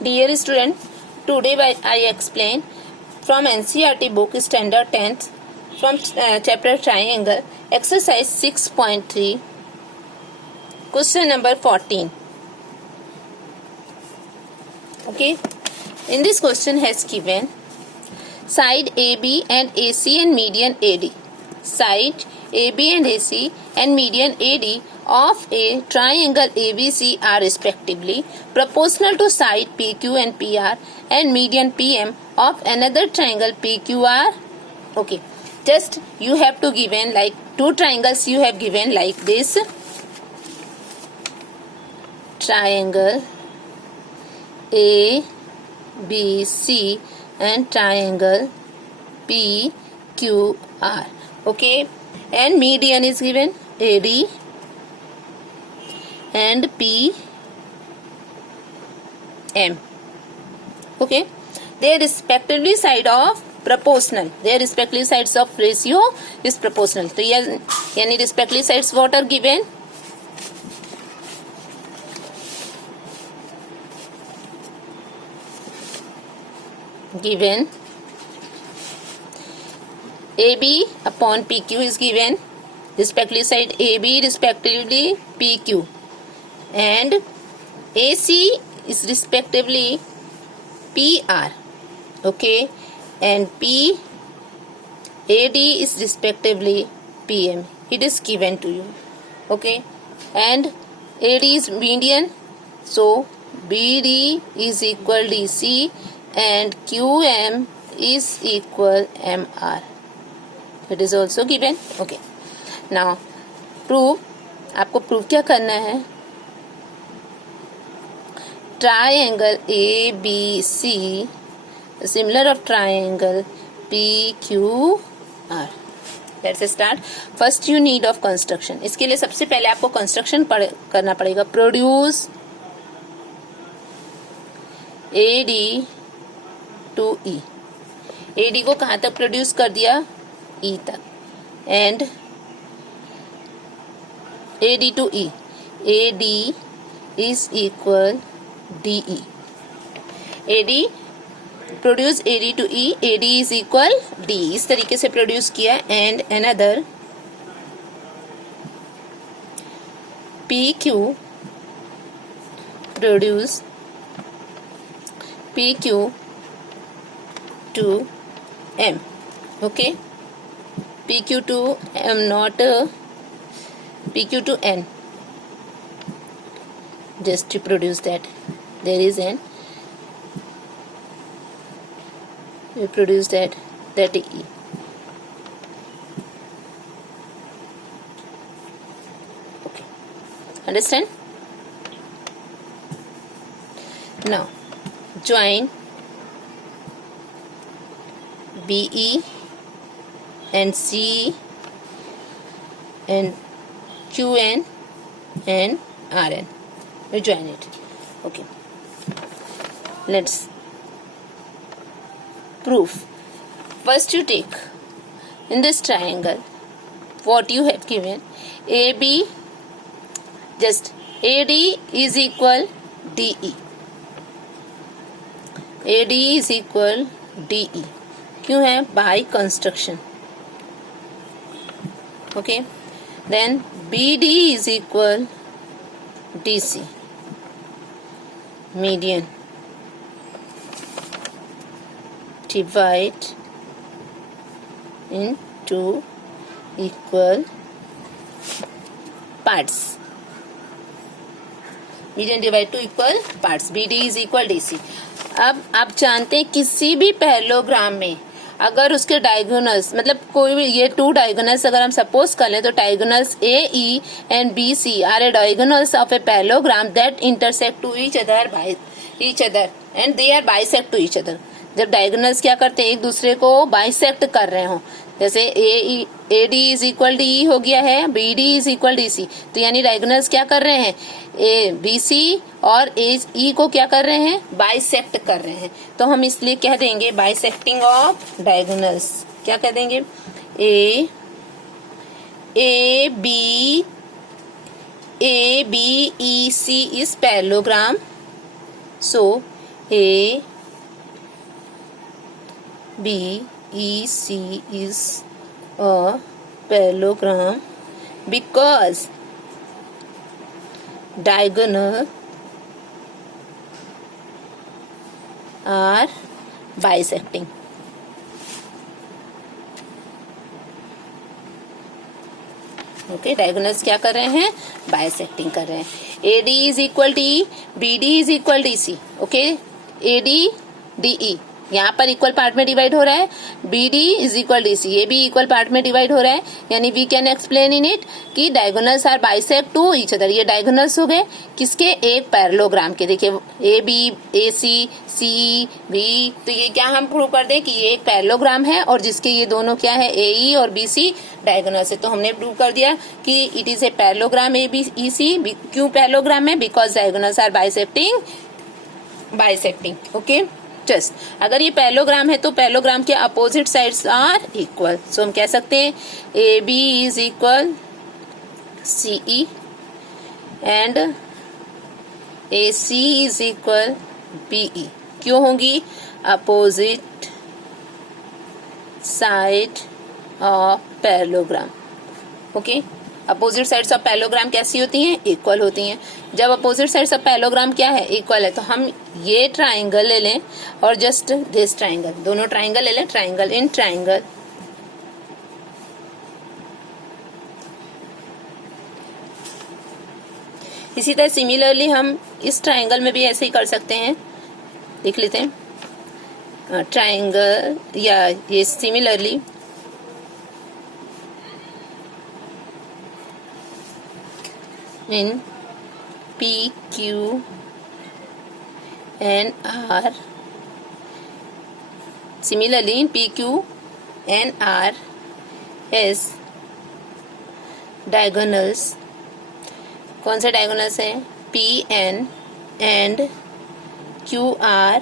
Dear student, today I explain from NCERT book Standard 10th from chapter Triangle, exercise 6.3, question number 14. Okay, in this question has given side AB and AC and median AD. Side AB and AC and median AD of a triangle ABC are respectively proportional to side PQ and PR and median PM of another triangle PQR. Okay, just you have to given like two triangles you have given like this. Triangle ABC and triangle PQR. Okay, and median is given AD and PM. Okay, their respectively side of proportional, their respectively sides of ratio is proportional. तो यानी respectively sides what are given? Given AB upon PQ is given, respectively side AB respectively PQ, and AC is respectively PR. Okay, and PAD is respectively PM. It is given to you. Okay, and AD is median, so BD is equal DC and QM is equal MR. It is also given. Okay, now prove. आपको prove क्या करना है? Triangle ABC similar of triangle PQR. Let's start. First you need of construction. इसके लिए सबसे पहले आपको construction करना पड़ेगा. Produce AD to E. AD को कहाँ तक प्रोड्यूस कर दिया? E तक. And AD to E. AD is equal DE. AD produce AD to E. AD is equal DE. इस तरीके से प्रोड्यूस किया. And another PQ produce PQ to M. Okay, PQ to M, not PQ to N. Just to produce that, there is N. We produce that E. Okay, understand? Now join BE and CE and QN and RN. We join it. Okay, let's prove. First you take in this triangle what you have given. AB, just AD is equal DE. AD is equal DE. क्यों है? By construction. Okay, then BD is equal DC. Median. Divide into equal parts. Median divide to equal parts. BD is equal DC. अब आप जानते हैं किसी भी parallelogram में अगर उसके डायगोनल्स मतलब कोई भी ये टू डायगोनल्स अगर हम सपोज कर लें तो diagonals AE and BC are a diagonals of a parallelogram that intersect to each other by each other and they are bisect to each other. जब डायगोनल्स क्या करते हैं? एक दूसरे को बाइसेक्ट कर रहे हो. जैसे AD इज इक्वल DE हो गया है, BD इज इक्वल DC. तो यानी डायगोनल्स क्या कर रहे हैं? BC और E को क्या कर रहे हैं? बाइसेक्ट कर रहे हैं. तो हम इसलिए कह देंगे बाइसेक्टिंग ऑफ डायगोनल्स. क्या कह देंगे? ABEC is parallelogram. So A B E C is a parallelogram because diagonal are bisecting. Okay, diagonals क्या कर रहे हैं? बाइसेक्टिंग कर रहे हैं. AD is equal T, BD is equal DC. Okay, AD DE यहाँ पर इक्वल पार्ट में डिवाइड हो रहा है. BD इज इक्वल DC, ये भी इक्वल पार्ट में डिवाइड हो रहा है. यानी we can explain in it कि diagonals are bisect to each other. ये डायगोनल्स हो गए किसके? एक पैरेललोग्राम के. देखिए AB, AC, CE, V, तो ये क्या हम प्रूव कर दें कि ये एक पैरेललोग्राम है और जिसके ये दोनों क्या है? AE और BC डायगोनल्स है. तो हमने प्रूव कर दिया कि it is a parallelogram ABEC. क्यों पैरेललोग्राम है? Because diagonals are bisecting. Okay, just अगर ये पैरेललोग्राम है तो पैरेललोग्राम के opposite sides are equal. So हम कह सकते हैं AB is equal CE and AC is equal BE. क्यों होंगी? Opposite side of parallelogram. Okay, opposite sides of parallelogram कैसी होती हैं? इक्वल होती हैं. जब अपोजिट साइड्स ऑफ पैरेललोग्राम क्या है? इक्वल है. तो हम ये ट्राइंगल ले लें और जस्ट दिस ट्राइंगल, दोनों ट्राइंगल ले लें. ट्राइंगल इन ट्राइंगल, इसी तरह सिमिलरली हम इस ट्राइंगल में भी ऐसे ही कर सकते हैं. लिख लेते हैं ट्राइंगल, या ये similarly in PQ and R. Similarly in PQ and R as diagonals. कौन से diagonals हैं? PN and QR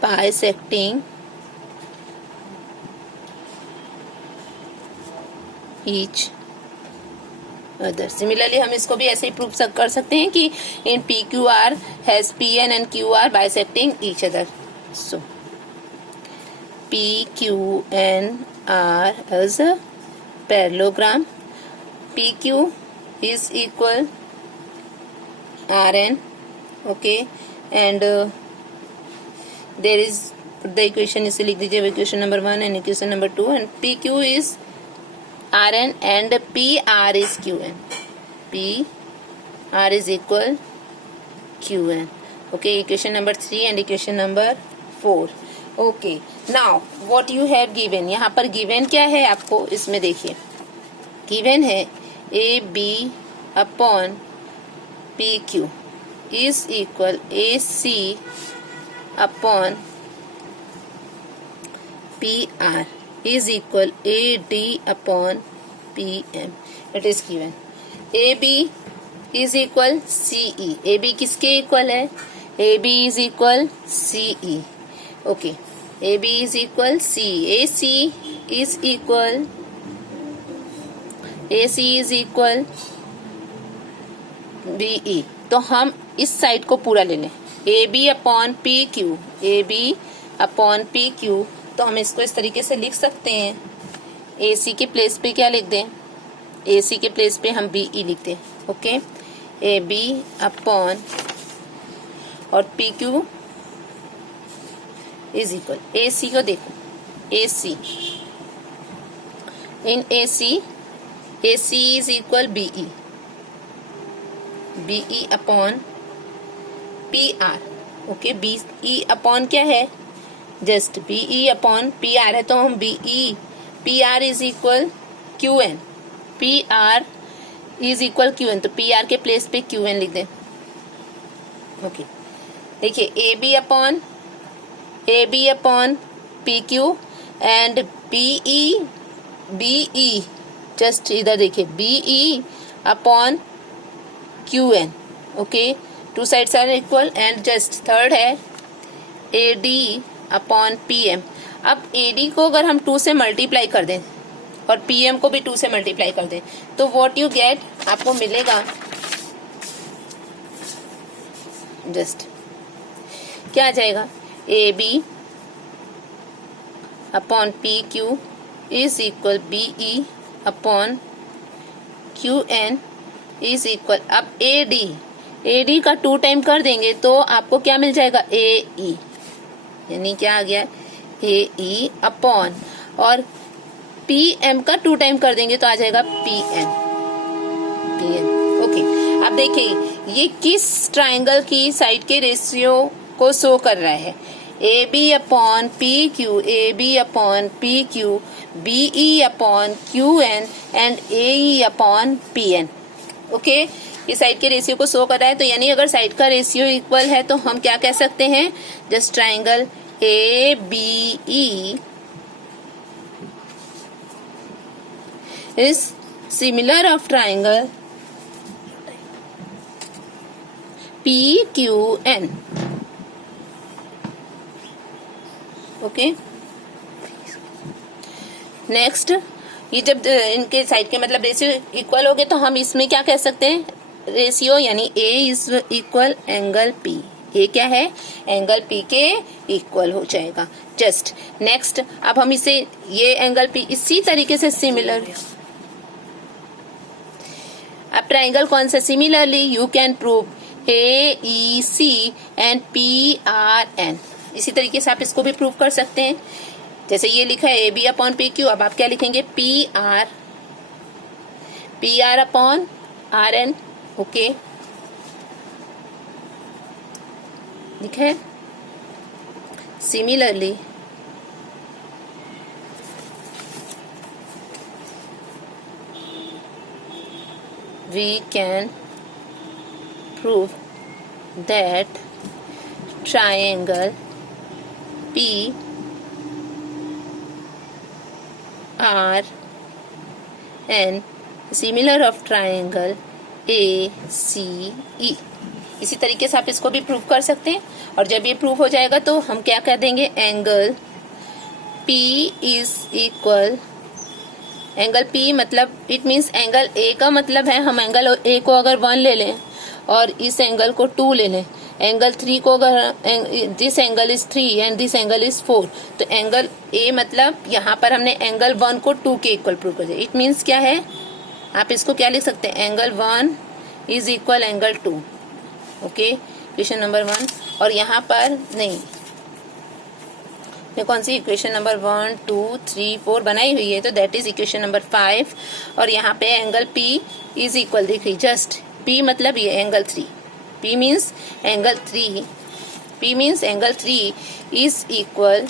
bisecting each other. Similarly हम इसको भी ऐसे ही प्रूव कर सकते हैं कि इन PQR has PN and QR bisecting each other. So PQNR as a parallelogram. PQ is equal RN. Okay, and there is the equation, इसे लिख दीजिए equation number 1 and equation number 2. And PQ is Rn and PR is Qn. PR is equal Qn. Okay, equation number 3 and equation number 4. Okay, now what you have given, यहाँ पर given क्या है आपको इसमें देखिए. given है AB upon PQ is equal AC upon PR is equal AD upon PM. It is given. AB is equal CE. AB किसके equal है? AB is equal CE. Okay. AB is equal CE. AC is equal BE. तो हम इस side को पूरा ले लें. AB upon PQ. AB upon PQ. तो हम इसको इस तरीके से लिख सकते हैं. AC के प्लेस पे क्या लिख दें? AC के प्लेस पे हम BE लिख दें. ओके, AB अपॉन और PQ इज इक्वल. AC को देखो, AC in AC is equal BE. BE upon PR. Okay, BE upon क्या है? जस्ट BE अपॉन PR है. तो हम PR is equal QN. PR is equal QN. तो PR के प्लेस पे QN लिख दें. ओके, देखिए AB upon PQ and BE just इधर देखिए BE upon QN. Okay, two sides are equal. And just third है AD अपॉन PM. अब AD को अगर हम 2 से मल्टीप्लाई कर दें और PM को भी 2 से मल्टीप्लाई कर दें तो व्हाट यू गेट, आपको मिलेगा जस्ट क्या आ जाएगा, A B upon P Q is equal B E upon Q N is equal, अब ए डी का 2 टाइम कर देंगे तो आपको क्या मिल जाएगा, ए ई, यानी क्या आ गया, ए ई अपॉन, और पी एम का 2 टाइम कर देंगे तो आ जाएगा पी एन। ओके, अब देखिए ये किस ट्राइंगल की साइड के रेशियो को शो कर रहा है, A B upon P Q, A B upon P Q, B E upon Q N and A E upon P N. Okay, ये साइड के रेशियो को शो कर रहा है, तो यानी अगर साइड का रेशियो इक्वल है तो हम क्या कह सकते हैं, just triangle A B E is similar of triangle PQN. Okay, next, ये जब इनके साइड के मतलब रेशियो इक्वल हो गए तो हम इसमें क्या कह सकते हैं, रेशियो यानी A is equal angle P, ये क्या है, एंगल P के इक्वल हो जाएगा। जस्ट नेक्स्ट, अब हम इसे ये एंगल P इसी तरीके से सिमिलर, अब ट्राइंगल कौन सा, similarly you can prove A E C and P R N, इसी तरीके से आप इसको भी प्रूव कर सकते हैं। जैसे ये लिखा है A B upon P Q, अब आप क्या लिखेंगे, P R upon R N. Okay, लिखा है similarly we can prove that triangle P R N similar of triangle A C E, इसी तरीके से आप इसको भी प्रूव कर सकते हैं। और जब ये प्रूव हो जाएगा तो हम क्या कर देंगे, angle P is equal, angle P मतलब इट मीन्स एंगल A का मतलब है, हम एंगल A को अगर 1 ले लें और इस एंगल को 2 ले लें, एंगल 3 को अगर this angle is 3 and this angle is 4, तो एंगल A मतलब यहाँ पर हमने एंगल 1 को 2 के इक्वल प्रूव कर दिया। इट मीन्स क्या है, आप इसको क्या लिख सकते हैं, angle 1 is equal angle 2। Okay, equation number 1, और यहाँ पर नहीं, कौन सी इक्वेशन नंबर 1 2 3 4 बनाई हुई है, तो दैट इज इक्वेशन नंबर 5। और यहाँ पे एंगल P इज इक्वल दिख रही, जस्ट P मतलब ये angle 3, P means angle 3, P means angle 3 is equal,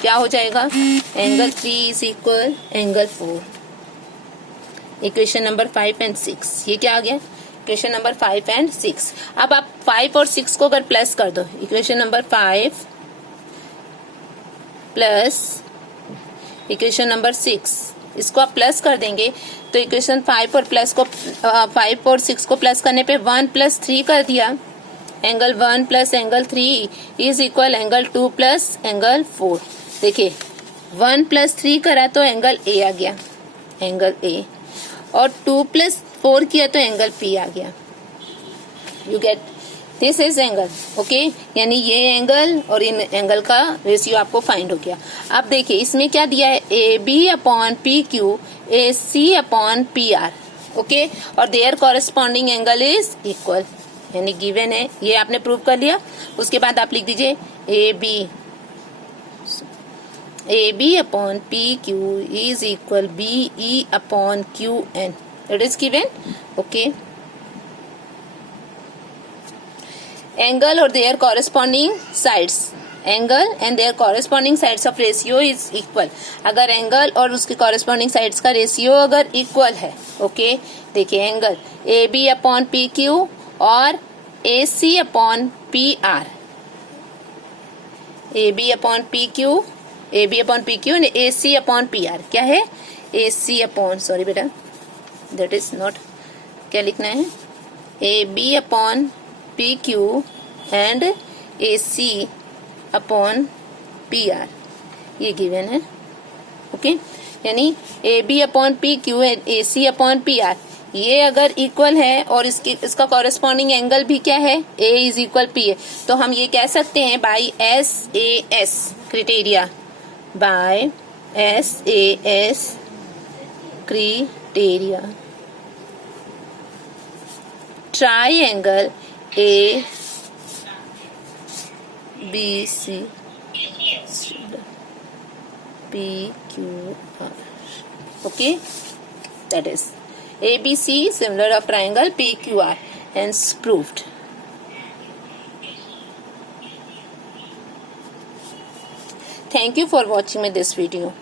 क्या हो जाएगा, angle 3 is equal angle 4। Equation number 5 and 6, ये क्या आ गया, इक्वेशन नंबर 5 एंड 6। अब आप 5 और 6 को अगर प्लस कर दो, equation number 5 plus equation number 6, इसको आप प्लस कर देंगे तो इक्वेशन 5 और 6 को प्लस करने पे 1 + 3 कर दिया, angle 1 + angle 3 is equal angle 2 + angle 4। देखिए 1 + 3 करा तो एंगल A आ गया, एंगल A, और 2 + 4 किया तो एंगल P आ गया। You get, this is angle. Okay, यानी ये एंगल और इन एंगल का रेशियो आपको फाइंड हो गया। अब देखिए इसमें क्या दिया है, A B upon P Q, A C upon P R. Okay, और there corresponding angle is equal, यानी गिवन है, ये आपने प्रूव कर लिया। उसके बाद आप लिख दीजिए A B upon P Q is equal B E upon Q N, it is given. Okay, angle or their corresponding sides, angle and their corresponding sides of ratio is equal। अगर angle और उसके corresponding sides का ratio अगर equal है, okay, देखिए angle A B upon P Q और A C upon P R, A B upon P Q and A C upon P R, क्या है, ए सी अपॉन, सॉरी बेटा that is not, क्या लिखना है, A B upon P Q and A C upon P R, ये given है। Okay, यानी A B upon P Q and A C upon P R, ये अगर equal है और इसका कॉरेस्पॉन्डिंग एंगल भी क्या है, ए इज इक्वल पी है, तो हम ये कह सकते हैं by SAS criteria, by SAS criteria triangle ABC PQR. Okay, that is ABC similar of triangle PQR, hence proved. Thank you for watching this video.